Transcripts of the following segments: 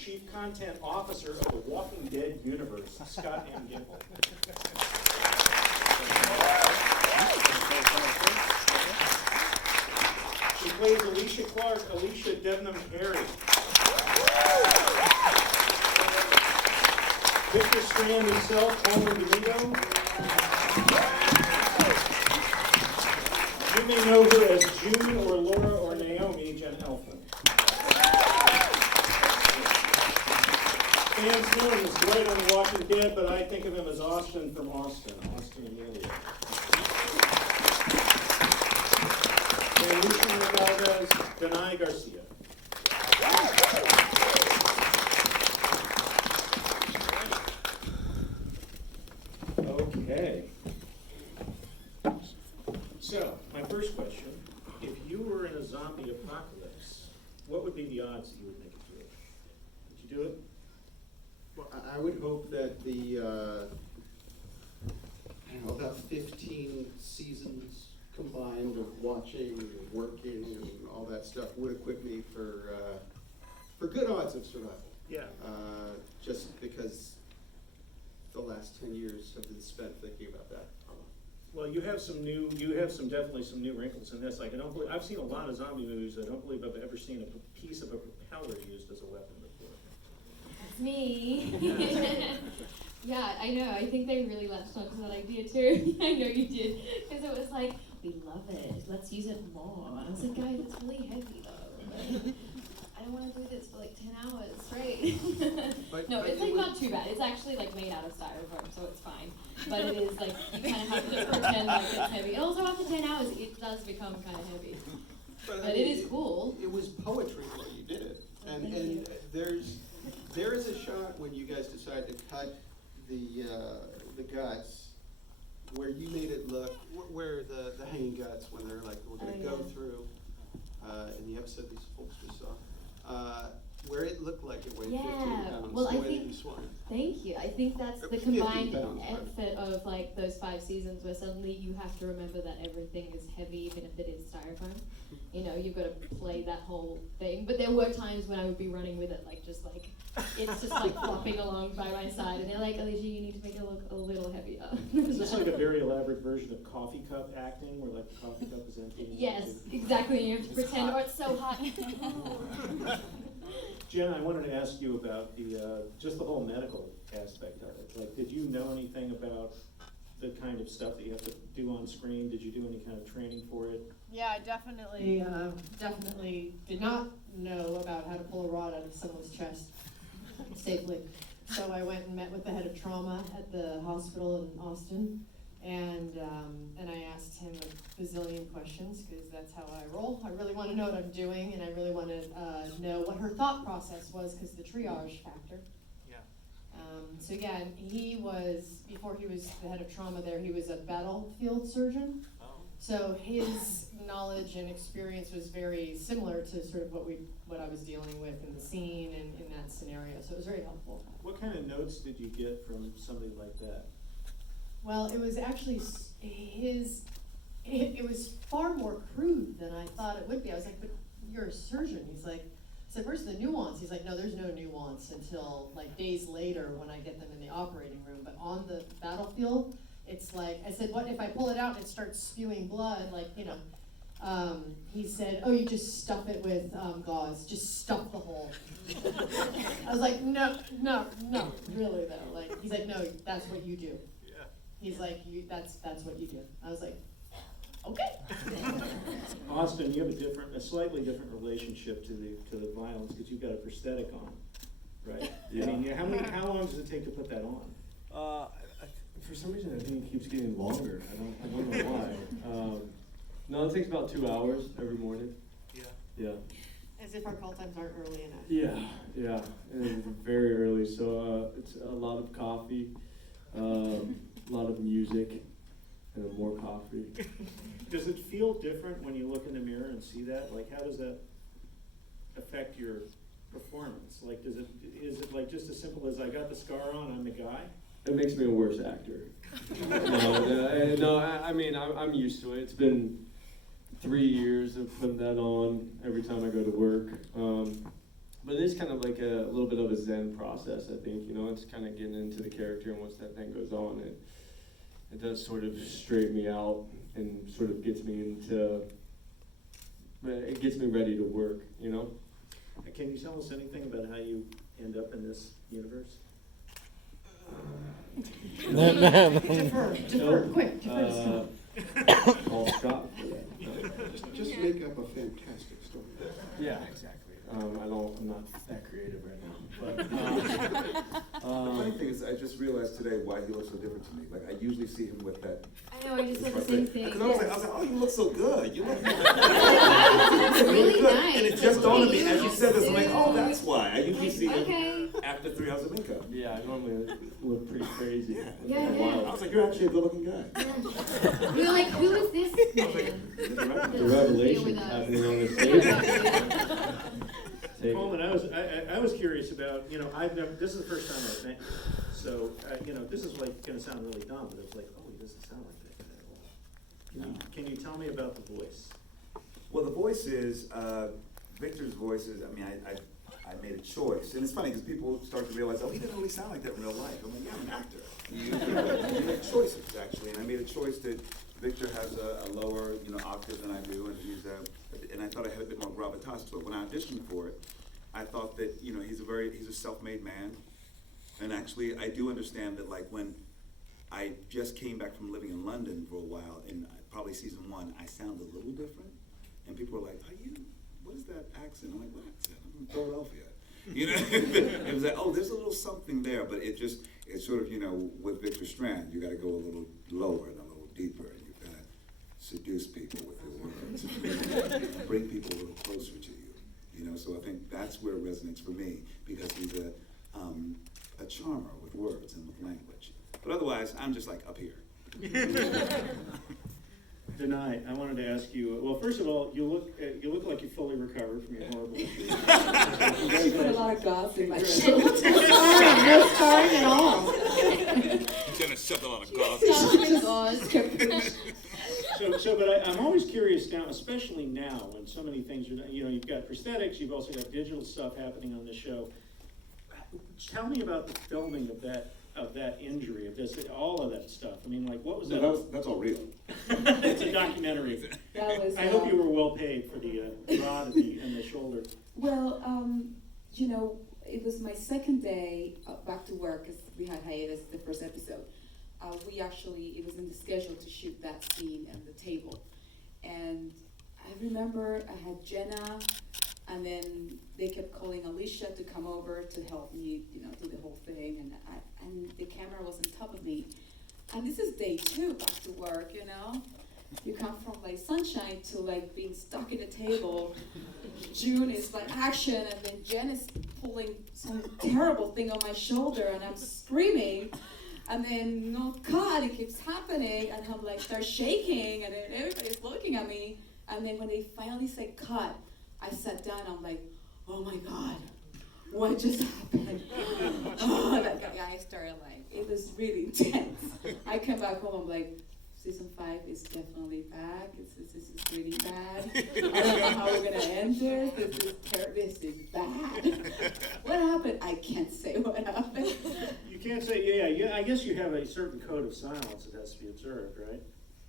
Chief Content Officer of the Walking Dead universe, Scott M. Gimple. She plays Alicia Clark, Alicia Devnam Harry. Victor Strand himself, Coleman Domingo. You may know her as June or Laura or Naomi Jen Elfman. Dan Sloan is great on The Walking Dead, but I think of him as Austin from Austin Amelia. And Lucian Valdez, Denai Garcia. Okay. So, my first question, if you were in a zombie apocalypse, what would be the odds that you would make it through it? Would you do it? Well, I would hope that the, I don't know, about 15 seasons combined of watching and working and all that stuff would equip me for good odds of survival. Yeah. Just because the last 10 years have been spent thinking about that. Well, definitely some new wrinkles in this. Like, I've seen a lot of zombie movies. I don't believe I've ever seen a piece of a propeller used as a weapon before. That's me. Yeah, I know. I think they really latched onto that idea too. I know you did. Because it was like, we love it. Let's use it more. I was like, guys, it's really heavy though. Like, I don't want to do this for like 10 hours straight. No, it's like not too bad. It's actually like made out of styrofoam, so it's fine. But it is like, you kind of have to pretend like it's heavy. And also after 10 hours, it does become kind of heavy. But it is cool. It was poetry the way you did it. And there is a shot when you guys decide to cut the guts where you made it look, where the hanging guts, when they're like, we're going to go through, in the episode these folks just saw, where it looked like it weighed 15 pounds. Well, the I way that think, you swung. thank you. I think that's the 50 combined pounds, effort of like those 5 seasons where suddenly you have to remember that everything is heavy even if it is styrofoam. You know, you've got to play that whole thing. But there were times when I would be running with it it's just like flopping along by my side, and they're like, Alicia, you need to make it look a little heavier. Is this like a very elaborate version of coffee cup acting, where like the coffee cup is empty? Yes, exactly. You have to pretend, oh, it's so hot. Jen, I wanted to ask you about just the whole medical aspect of it. Like, did you know anything about the kind of stuff that you have to do on screen? Did you do any kind of training for it? Yeah, I definitely did not know about how to pull a rod out of someone's chest safely. So I went and met with the head of trauma at the hospital in Austin, and I asked him a bazillion questions, because that's how I roll. I really want to know what I'm doing, and I really want to know what her thought process was, because the triage factor. So yeah, before he was the head of trauma there, he was a battlefield surgeon. Oh. So his knowledge and experience was very similar to sort of what I was dealing with in the scene and in that scenario. So it was very helpful. What kind of notes did you get from somebody like that? Well, it was actually it was far more crude than I thought it would be. I was like, but you're a surgeon. He's like, I said, where's the nuance? He's like, no, there's no nuance until like days later when I get them in the operating room. But on the battlefield, it's like, I said, what if I pull it out and it starts spewing blood? Like, you know, he said, oh, you just stuff it with gauze. Just stuff the hole. I was like, no, really though. Like, he's like, no, that's what you do. Yeah. He's like, that's what you do. I was like, okay. Austin, you have a slightly different relationship to the violence because you've got a prosthetic on, right? Yeah. I mean, how long does it take to put that on? For some reason, I think it keeps getting longer. I don't know why. No, it takes about 2 hours every morning. Yeah. As if our call times aren't early enough. Yeah, and very early. So it's a lot of coffee, a lot of music, and more coffee. Does it feel different when you look in the mirror and see that? Like, how does that affect your performance? Like, is it like just as simple as I got the scar on, I'm the guy? It makes me a worse actor. I mean, I'm used to it. It's been 3 years of putting that on every time I go to work. but it is kind of like a little bit of a Zen process, I think, you know, it's kind of getting into the character, and once that thing goes on, it does sort of straighten me out and sort of gets me into, it gets me ready to work, you know? Can you tell us anything about how you end up in this universe? Defer, quick, defer to Scott. Call Scott for that. No. Just make up a fantastic story. Yeah, exactly. I'm not that creative right now, but, The funny thing is, I just realized today why he looks so different to me. Like, I usually see him with that. I know, I just said the right same there. thing. Because I was like, oh, you look so good. You look It's really good. nice. And it just dawned on me as you said this. I'm like, oh, that's why. I usually see him Okay. after 3 hours of makeup. yeah, I normally look pretty crazy. Yeah. Yeah, I yeah. was like, you're actually a good-looking guy. We were like, who is this man? The revelation happening on the stage. Take it. Coleman, I was curious about, you know, this is the first time I've met you, so, you know, this is like, gonna sound really dumb, but it's like, oh, he doesn't sound like that guy at all. Can you tell me about the voice? Well, the voice is, Victor's voice is, I mean, I made a choice. And it's funny because people start to realize, oh, he didn't really sound like that in real life. I'm like, yeah, I'm an actor. You make choices, actually. And I made a choice that Victor has a lower, you know, octave than I do, and and I thought I had a bit more gravitas to it. When I auditioned for it, I thought that, you know, he's a self-made man. And actually, I do understand that, like, when I just came back from living in London for a while, in probably season 1, I sound a little different. And people were like, what is that accent? I'm like, what accent? I'm from Philadelphia. You know, it was like, oh, there's a little something there, but it's sort of, you know, with Victor Strand, you got to go a little lower and a little deeper, and you kind of seduce people with your words, bring people a little closer to you, you know. So I think that's where it resonates for me, because he's a charmer with words and with language. But otherwise, I'm just like up here. Denai, I wanted to ask you, well, first of all, you look like you're fully recovered from your horrible injury. She put a lot of gauze in my shit. No scarring at all. Jenna shoved a lot of gauze. But I'm always curious now, especially now, when so many things are, you know, you've got prosthetics, you've also got digital stuff happening on the show. Tell me about the filming of that injury, of this, all of that stuff. I mean, like, what was that? No, that's all real. It's a documentary. That was, I hope you were well paid for the rod and the shoulder. well, you know, it was my second day back to work, because we had hiatus the first episode. It was in the schedule to shoot that scene at the table. And I remember I had Jenna, and then they kept calling Alicia to come over to help me, you know, do the whole thing, and the camera was on top of me. And this is day 2 back to work, you know? You come from like sunshine to like being stuck at a table. June is like action, and then Jen is pulling some terrible thing on my shoulder, and I'm screaming. And then, no, God, it keeps happening, and I'm like, start shaking, and then everybody's looking at me. And then when they finally said cut, I sat down, I'm like, oh my God, what just happened? Oh, that guy started like, it was really intense. I came back home, I'm like, season 5 is definitely back. This is really bad. I don't know how we're gonna end this. This is bad. What happened? I can't say what happened. You can't say, yeah, I guess you have a certain code of silence that has to be observed, right?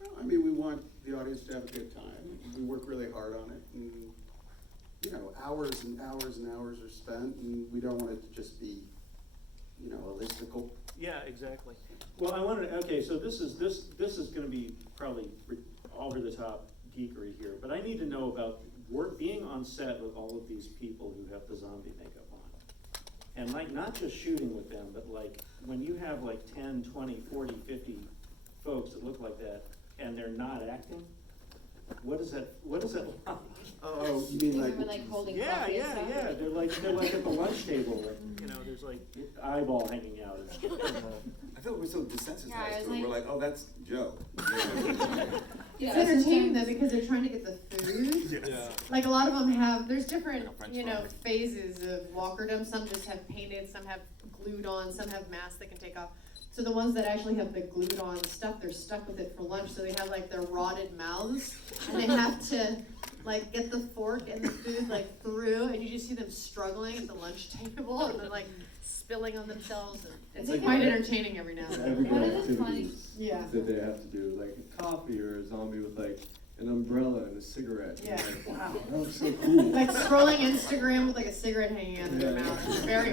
Well, I mean, we want the audience to have a good time. We work really hard on it, and, you know, hours and hours and hours are spent, and we don't want it to just be, you know, a listicle. Yeah, exactly. Well, I wanted to, okay, so this is gonna be probably over the top geekery here, but I need to know about being on set with all of these people who have the zombie makeup on. And like, not just shooting with them, but like, when you have like 10, 20, 40, 50 folks that look like that, and they're not acting, what is that like? Oh, you mean Remember, like, holding Yeah, coffee and yeah, stuff? yeah, they're like at the lunch table, like, you know, there's like eyeball hanging out. I feel we're so desensitized Yeah, I was to it. We're like- like, oh, that's Joe. It's entertaining though, because they're trying to get the food. Yeah. Like a lot of them have, there's different, Like a French you know, fry. phases of walkerdom. Some just have painted, some have glued on, some have masks they can take off. So the ones that actually have the glued on stuff, they're stuck with it for lunch. So they have like their rotted mouths, and they have to like get the fork and the food like through, and you just see them struggling at the lunch table and then like spilling on themselves. And it's It's like quite every- entertaining every now and then. Everyday What are the funny- activities Yeah. that they have to do, like a coffee or a zombie with like an umbrella and a cigarette. Yeah. Wow, that looks so cool. Like scrolling Instagram with like a cigarette hanging out of their Yeah. mouth. It's very